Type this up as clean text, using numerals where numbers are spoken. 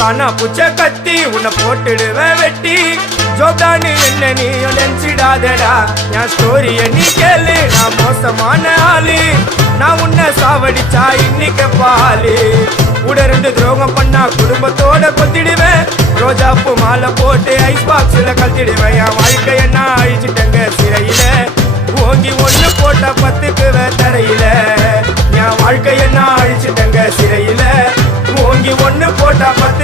காணா பூச்ச கத்தி உன்னை போட்டுடுவேன் வெட்டி ஜோப்டான்னு என்ன நீ நினைச்சிடாதடா என் ஸ்டோரிய நீ கேளு நான் மோசமான ஆளு நான் உன்னை சாவடிச்சா இன்னைக்கு பாலு கூட 2 துரோகம் பண்ணா குடும்பத்தோட கொத்திடுவேன் ரோஜாப்பூ மாலை போட்டு ஐஸ் பாக்ஸ்ல கழட்டிடுவேன் என் வாழ்க்கைய நான் அழிச்சிட்டேங்க சிறையில ஓங்கி 1 போட்ட 10க்கு தரையில என் வாழ்க்கைய நான் அழிச்சிட்டேங்க சிறையில ஓங்கி 1 போட்ட 10